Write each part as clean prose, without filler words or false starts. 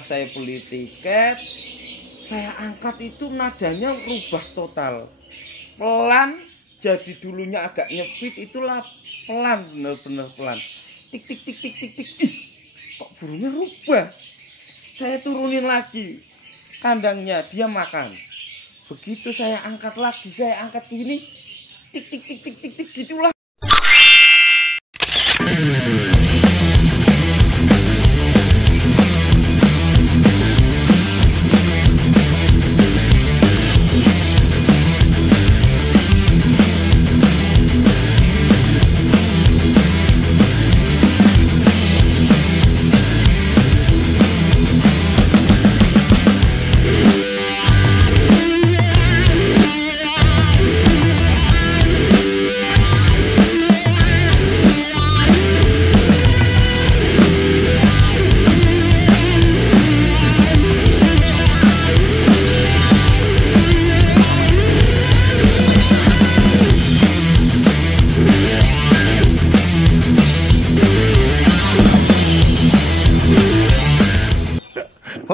saya beli tiket, saya angkat itu nadanya rubah total. Pelan, jadi dulunya agak nyepit, itulah pelan, bener-bener pelan. Tik tik tik tik tik tik. Ih, kok burungnya rubah. Saya turunin lagi kandangnya, dia makan. Begitu saya angkat lagi, saya angkat ini, tik tik tik tik tik tik gitulah.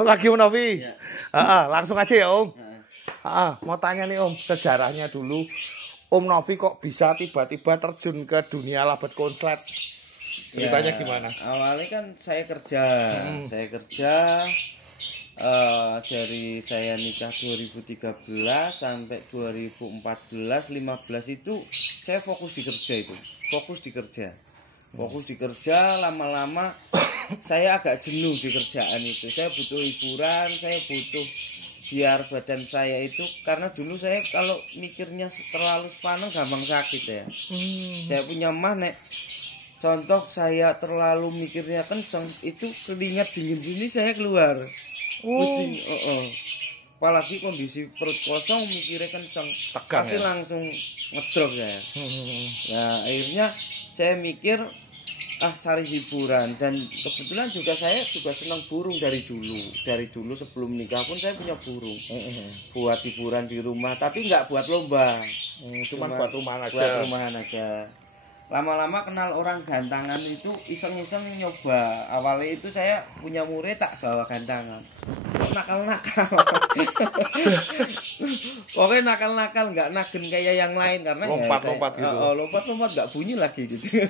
Lagi Om Novi, Ya. langsung aja ya Om. Mau tanya nih Om, sejarahnya dulu Om Novi kok bisa tiba-tiba terjun ke dunia labat konslet? Ceritanya gimana? Awalnya kan saya kerja, dari saya nikah 2013 sampai 2014-15 itu saya fokus di kerja, lama-lama saya agak jenuh di kerjaan itu. Saya butuh hiburan, saya butuh biar badan saya itu, karena dulu saya kalau mikirnya terlalu sepaneng gampang sakit ya. Saya punya mah nek contoh saya terlalu mikirnya kenceng, itu keringat dingin sini saya keluar. Pusing, apalagi kondisi perut kosong mikirnya kenceng, tegang pasti ya? langsung ngedrop saya. Nah akhirnya saya mikir cari hiburan, dan kebetulan juga saya juga senang burung dari dulu sebelum nikah pun saya punya burung. Buat hiburan di rumah, tapi nggak buat lomba, Cuman buat rumahan aja. Lama-lama kenal orang gantangan itu, iseng-iseng nyoba. Awalnya itu saya punya murid tak bawa gantangan, nakal-nakal. Pokoknya nakal-nakal, nggak nagen kayak yang lain, karena lompat-lompat gitu. Lompat-lompat nggak bunyi lagi gitu.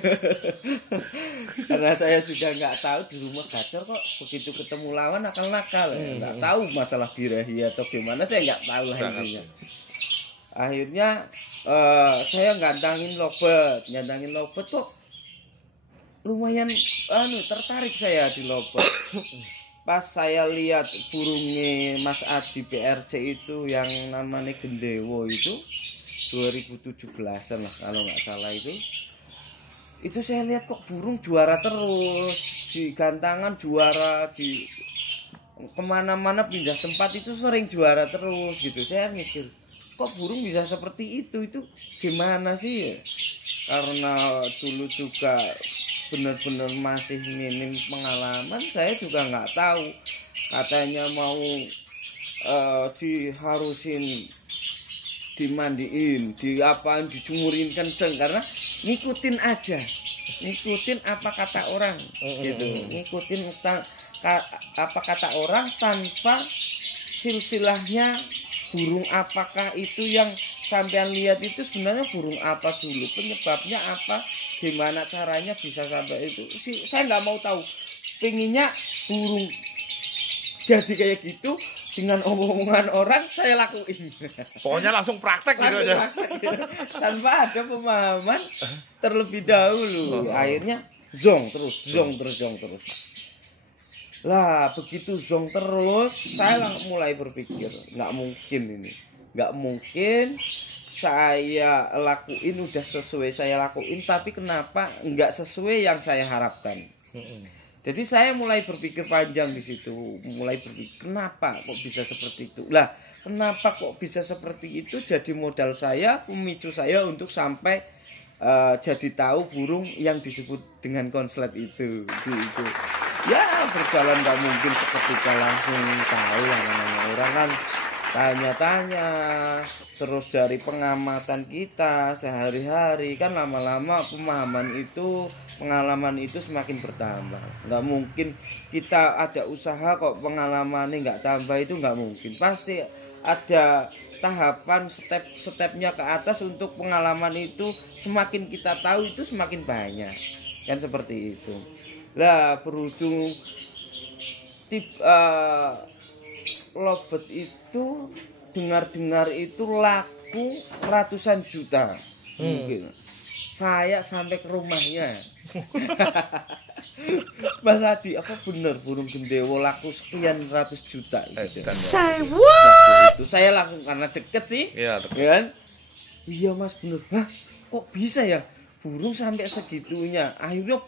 Karena saya sudah nggak tahu di rumah gacor kok begitu ketemu lawan nakal-nakal. Nggak tahu masalah birahi atau gimana, saya nggak tahu intinya. Akhirnya saya ngantangin lobet kok lumayan tertarik saya di lobet. Pas saya lihat burungnya Mas Adi PRC itu yang namanya Gendewo itu 2017-an lah kalau nggak salah, itu saya lihat kok burung juara terus di gantangan, juara di kemana-mana pindah tempat itu sering juara terus gitu. Saya mikir kok burung bisa seperti itu gimana sih ya? Karena dulu juga benar-benar masih minim pengalaman, saya juga nggak tahu. Katanya mau diharusin, dimandiin, dijumurin kenceng, karena ngikutin apa kata orang gitu, ngikutin apa kata orang tanpa silsilahnya. Burung apakah itu yang sampean lihat itu sebenarnya burung apa dulu, penyebabnya apa, gimana caranya bisa sampai itu saya nggak mau tahu. Pengennya burung jadi kayak gitu dengan omongan orang saya lakuin. Pokoknya langsung praktek gitu aja, tanpa ada pemahaman terlebih dahulu. Akhirnya zong terus. Lah begitu zong terus, saya mulai berpikir nggak mungkin saya lakuin udah sesuai saya lakuin, tapi kenapa nggak sesuai yang saya harapkan. Jadi saya mulai berpikir panjang di situ, mulai berpikir kenapa kok bisa seperti itu. Lah kenapa kok bisa seperti itu, jadi modal saya, pemicu saya untuk sampai jadi tahu burung yang disebut dengan konslet itu. Ya berjalan nggak mungkin seketika langsung tahu lah, namanya orang kan tanya-tanya, terus dari pengamatan kita sehari-hari kan lama-lama pengalaman itu semakin bertambah. Nggak mungkin kita ada usaha kok pengalamannya nggak tambah, itu nggak mungkin. Pasti ada tahapan step-stepnya ke atas untuk pengalaman itu. Semakin kita tahu itu semakin banyak, kan seperti itu. Lah berujung Lobet itu dengar-dengar itu laku ratusan juta. Mungkin saya sampai ke rumahnya. Mas Adi, apa bener burung gendewo laku sekian ratus juta gitu. Say what? Itu saya langsung karena deket sih. Iya, deket. Kan? Iya Mas, bener. Hah, kok bisa ya burung sampai segitunya? Akhirnya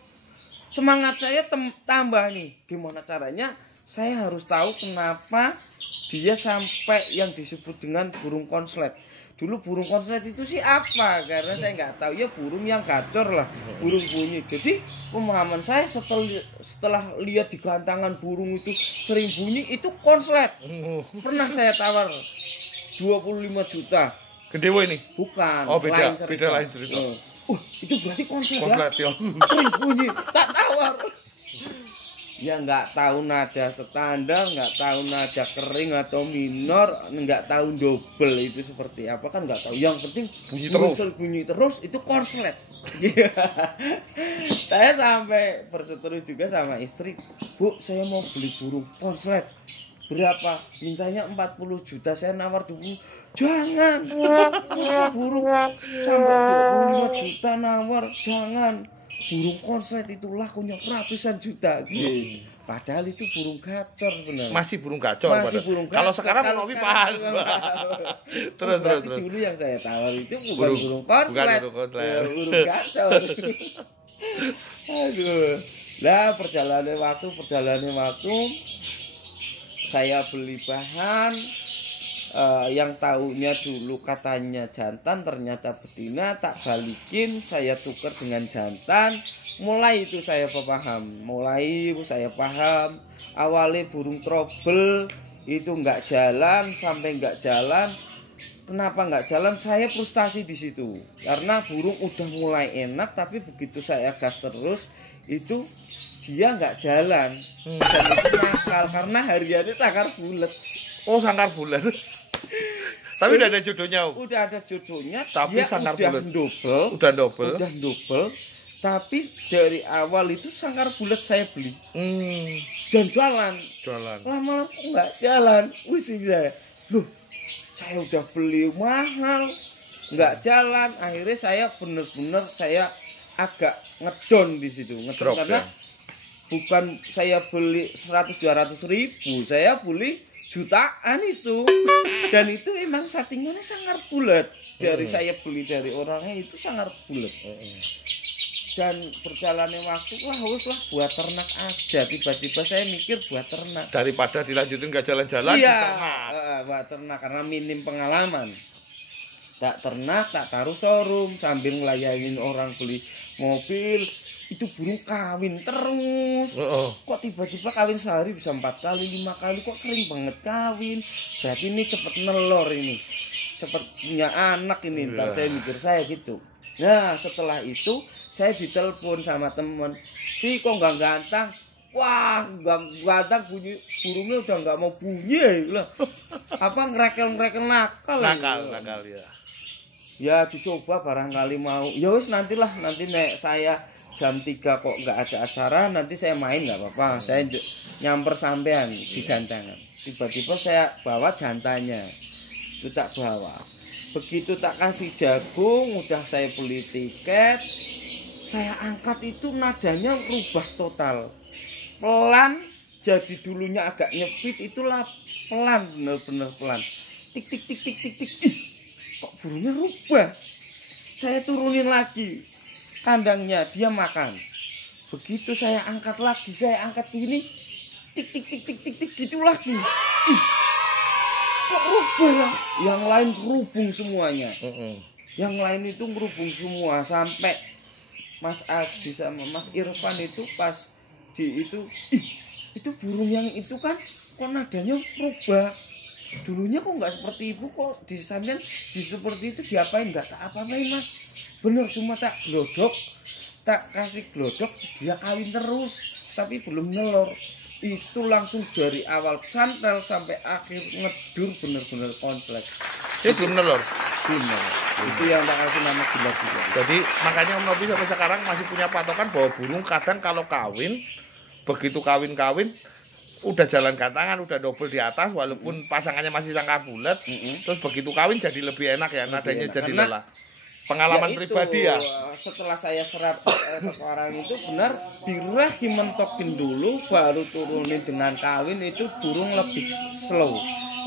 semangat saya tambah nih. Gimana caranya? Saya harus tahu kenapa dia sampai yang disebut dengan burung konslet. Dulu burung konslet itu sih apa? Karena saya nggak tahu, ya burung yang gacor lah, burung bunyi. Jadi pemahaman saya setelah lihat di gantangan burung itu sering bunyi, itu konslet. Pernah saya tawar 25 juta. Gendewo ini? Bukan. Oh beda, beda lain cerita. Itu berarti konslet ya? Sering bunyi, tak tawar. Ya nggak tahu nada standar, nggak tahu nada kering atau minor, nggak tahu double itu seperti apa kan nggak tahu. Yang penting bunyi terus itu konslet. Saya sampai berseteru juga sama istri, Bu, saya mau beli burung konslet. Berapa? Mintanya 40 juta, saya nawar dulu. Jangan, burung sampai 25 juta nawar, jangan. Burung konslet itu lakunya ratusan juta gitu. Padahal itu burung gacor benar. Masih burung gacor. Kalau sekarang Novi paham. Terus. Dulu yang saya tawar itu bukan burung konslet. Burung gacor. Aduh. Lah perjalanan waktu saya beli bahan yang tahunya dulu katanya jantan, ternyata betina, tak balikin, saya tukar dengan jantan. Mulai itu saya paham, awalnya burung trouble itu nggak jalan, sampai nggak jalan. Kenapa nggak jalan? Saya frustasi di situ karena burung udah mulai enak, tapi begitu saya gas terus itu dia nggak jalan. Dan itu nakal karena hariannya sangkar bulat. Oh, sangkar bulat. Tapi udah ada jodohnya. Udah ada jodohnya, tapi sangkar bulat. Udah double. Tapi dari awal itu sangkar bulat saya beli. Dan jalan. Lama-lama kok nggak jalan. Loh, saya udah beli mahal, nggak jalan. Akhirnya saya bener-bener agak ngedon di situ. Ngedon karena bukan saya beli 100-200 ribu, saya beli jutaan itu. Dan itu emang settingannya sangat bulat. Dari saya beli dari orangnya itu sangat bulat. Dan berjalannya waktu lah buat ternak aja. Tiba-tiba saya mikir buat ternak. Daripada dilanjutin nggak jalan-jalan, iya, buat ternak karena minim pengalaman. Tak ternak, tak taruh showroom sambil ngelayanin orang beli mobil. Itu burung kawin terus. Kok tiba-tiba kawin sehari bisa 4 kali, 5 kali, kok sering banget kawin. Berarti ini cepet nelor ini, cepet punya anak ini. Ntar saya mikir saya gitu. Nah setelah itu saya ditelepon sama temen, kok nggak gantang? Wah, gantang, bunyi burungnya udah nggak mau bunyi lah. Apa nakal ya. Ya dicoba barangkali mau. Ya wis nanti nek saya jam 3 kok nggak ada acara, nanti saya main nggak apa-apa. Saya nyamper sampean di gantangan. Tiba-tiba saya bawa jantannya. Itu tak bawa. Begitu tak kasih jagung, udah saya beli tiket, saya angkat itu nadanya rubah total. Pelan, jadi dulunya agak nyepit, itulah pelan, bener-bener pelan. Tik tik tik tik tik tik. Kok burungnya rubah? Saya turunin lagi kandangnya, dia makan. Begitu saya angkat lagi, saya angkat gini, tik tik tik tik tik tik gitu lagi. Kok rubah lah? Yang lain kerubung semuanya. Yang lain itu ngerubung semua sampai Mas Adi sama Mas Irfan itu pas di itu burung yang itu kan kok nadanya rubah. dulunya kok nggak seperti ibu, kok di sampean di seperti itu diapain, nggak tak apa-apain mas. Bener, cuma tak glodok, tak kasih glodok, dia kawin terus tapi belum nelor. Itu langsung dari awal santel sampai akhir ngedur, bener-bener komplek. Itu belum nelor. Bener. Itu yang tak kasih nama gila-gila. Jadi makanya Om Novi sampai sekarang masih punya patokan bahwa burung kadang kalau kawin, begitu kawin-kawin udah jalan gantangan, udah double di atas walaupun pasangannya masih sangkar bulat, terus begitu kawin jadi lebih enak ya, nadanya enak. jadi Karena lelah. Pengalaman ya itu, pribadi ya. Setelah saya serap sekarang itu benar diragi mentokin dulu baru turunin dengan kawin, itu burung lebih slow,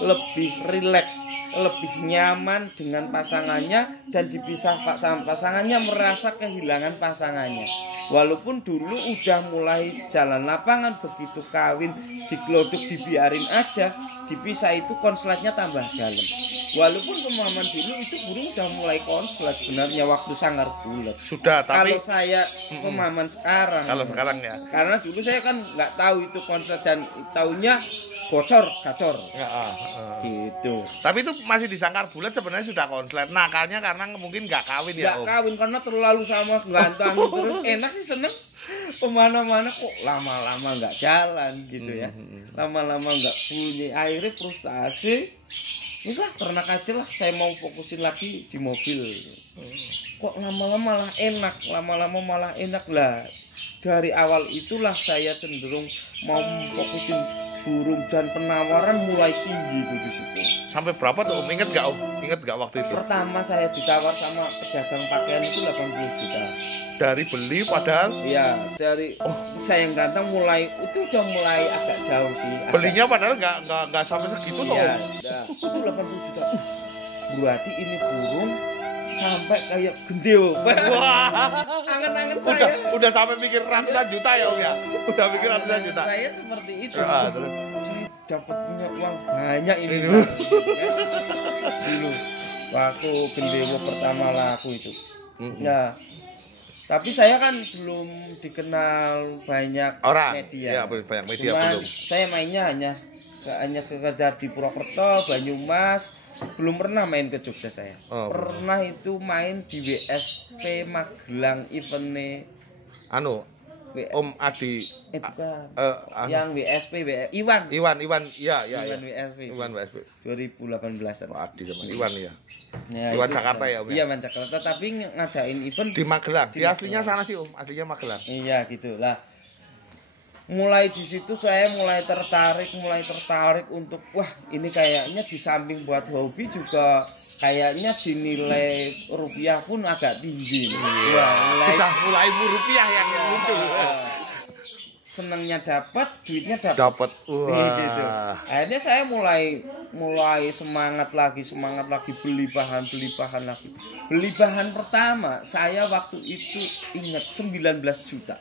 lebih rileks, lebih nyaman dengan pasangannya, dan dipisah sama pasangannya merasa kehilangan pasangannya. Walaupun dulu udah mulai jalan lapangan, begitu kawin diglodok dibiarin aja, dipisah itu konsletnya tambah dalam. Walaupun pemahaman dulu itu burung udah mulai konslet sebenarnya waktu sangar bulat. Sudah, tapi kalau saya pemahaman sekarang. Kalau sekarang ya. Karena dulu saya kan nggak tahu itu konslet dan taunya bocor, gacor. Ya, Gitu. Tapi itu masih disangkar bulat sebenarnya sudah konslet. Nakalnya karena mungkin nggak kawin ya, Nggak Om. kawin karena terlalu sama gantang terus. Enak sih, seneng. Kemana-mana kok lama-lama nggak jalan gitu ya. Lama-lama nggak punya. Akhirnya frustasi. Inilah ternak aja lah, saya mau fokusin lagi di mobil. Kok lama-lama malah enak, lama-lama malah enak lah. Dari awal itulah saya cenderung mau fokusin burung dan penawaran mulai tinggi itu di situ. Sampai berapa tuh Om? Ingat nggak Om? Ingat nggak waktu itu? Pertama saya ditawar sama pedagang pakaian itu 80 juta. Dari beli padahal Iya, dari saya yang ganteng mulai itu udah mulai agak jauh sih. belinya padahal nggak sampai segitu tuh Iya, Om. itu 80 juta. Berarti ini burung sampai kayak gendeo. Wah. Angen-angen saya. Udah sampai mikir ratusan juta ya Om ya. Udah mikir ratusan juta. Saya seperti itu. Ya, terus. Saya dapat punya uang banyak ini. Ini. Bang. Dulu waktu gendeo pertama laku itu. Ya. Tapi saya kan belum dikenal banyak Orang. media. Ya, banyak media Cuman belum. saya mainnya hanya sekedar di Purwokerto, Banyumas, belum pernah main ke Jogja saya. Oh, pernah itu main di WSP Magelang eventnya Om Adi bukan. anu. Yang WSP Iwan Iwan ya WSP Iwan WSP 2018an. Oh, Adi sama Iwan ya. Ya, Iwan itu Jakarta ya Om ya. Iya, Iwan Jakarta, tapi ngadain event Di Magelang. Di Di aslinya Magelang. sana sih Om, aslinya Magelang. Iya gitu lah. Mulai di situ saya mulai tertarik untuk wah ini kayaknya di samping buat hobi juga kayaknya dinilai rupiah pun agak tinggi. Wah, mulai rupiah yang muncul. Senengnya dapat, duitnya dapat. Dapat. Gitu. Wah. Akhirnya saya mulai semangat lagi beli bahan lagi. Beli bahan pertama saya waktu itu ingat 19 juta.